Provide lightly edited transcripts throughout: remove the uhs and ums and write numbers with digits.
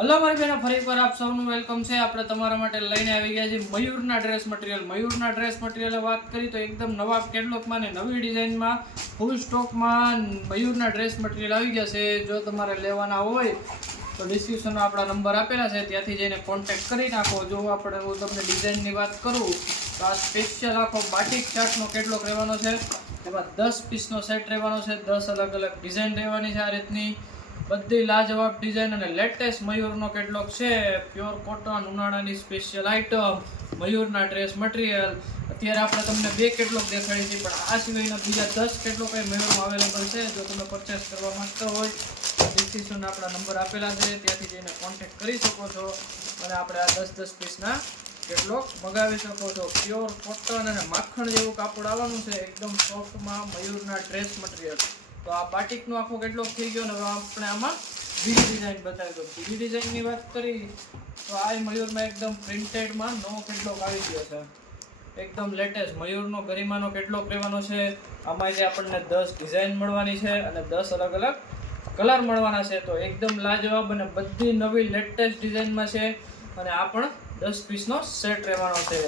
Hello મારી બેનો, ફરી એકવાર આપ સૌનું વેલકમ છે. આપણે તમારા માટે લઈને આવી ગયા છીએ મયુરના ડ્રેસ મટીરિયલ. મયુરના ડ્રેસ મટીરિયલ વાત કરી તો એકદમ નવા કેટલોગમાં ને નવી ડિઝાઇનમાં ફૂલ સ્ટોકમાં મયુરના ડ્રેસ મટીરિયલ આવી ગયા છે. જો તમારે લેવાના હોય તો ડિસ્ક્રિપ્શનમાં આપણા નંબર આપેલા છે, ત્યાંથી જઈને કોન્ટેક્ટ કરી નાખો. જો આપણે હું તમને ડિઝાઇનની વાત કરું તો આ સ્પેશિયલ આખો બાટિક ચાર્ટનો કેટલોગ રહેવાનો છે. એમાં 10 પીસનો સેટ રહેવાનો છે. 10 અલગ અલગ ડિઝાઇન રહેવાની છે. આ રીતની બધી લાજવાબ ડિઝાઇન અને લેટેસ્ટ મયુરનો કેટલોગ છે. પ્યોર કોટન ઉનાળાની સ્પેશિયલ આઇટમ મયુરના ડ્રેસ મટીરિયલ. અત્યારે આપણે તમને 2 કેટલોગ દેખાડી છે, પણ આ સિવાયના બીજા 10 કેટલોગ મયુરમાં અવેલેબલ છે. જો તમે પરચેસ કરવા માંગતા હોય તો ડિસ્ક્રિપ્શન આપણા નંબર આપેલા છે, ત્યાંથી જઈને કોન્ટેક્ટ કરી શકો છો અને આપણે આ 10 પીસના કેટલોગ મગાવી શકો છો. પ્યોર કોટન અને માખણ જેવું કાપડ આવવાનું છે, એકદમ સોફ્ટમાં મયુરના ડ્રેસ મટીરિયલ. તો આ બાટિકનો આખો કેટલોગ થઈ ગયો ને હવે આપણે આમાં બીજી ડિઝાઇન બતાવી દો. બીજી ડિઝાઇનની વાત કરી તો આ મયુરમાં એકદમ પ્રિન્ટેડમાં નવો કેટલોગ આવી ગયો છે. એકદમ લેટેસ્ટ મયુરનો ગરિમાનો કેટલોગ રહેવાનો છે. આમાં જે આપણને 10 ડિઝાઇન મળવાની છે અને 10 અલગ અલગ કલર મળવાના છે. તો એકદમ લાજવાબ અને બધી નવી લેટેસ્ટ ડિઝાઇનમાં છે અને આ પણ 10 પીસનો સેટ રહેવાનો છે.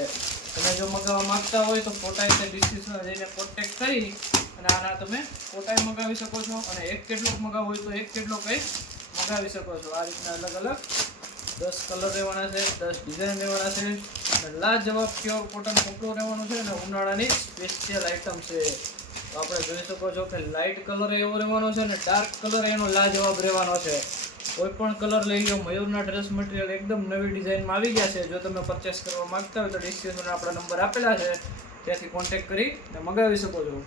તમે જો મગાવવા માંગતા હોય તો ફોટા ડિસ્ક્રિપ્શનમાં જઈને કોન્ટેક્ટ કરી અને આના તમે ફોટા મગાવી શકો છો અને એક કેટલોગ મગાવવો હોય તો એક કેટલોગ મગાવી શકો છો. આ રીતના અલગ અલગ 10 કલર રહેવાના છે, 10 ડિઝાઇન રહેવાના છે અને લાજવાબ પ્યોર કોટન કપડું રહેવાનું છે અને ઉનાળાની સ્પેશિયલ આઇટમ છે. તો આપણે જોઈ શકો છો કે લાઇટ કલર એવો રહેવાનો છે અને ડાર્ક કલર એનો લાજવાબ રહેવાનો છે. કોઈ પણ કલર લઈ લો, મયુરના ડ્રેસ મટીરિયલ એકદમ નવી ડિઝાઇનમાં આવી ગયા છે. જો તમે પરચેસ કરવા માંગતા હોય તો ડિસ્ક્રિપ્શનમાં આપણા નંબર આપેલા છે, ત્યાંથી કોન્ટેક્ટ કરીને મગાવી શકો છો.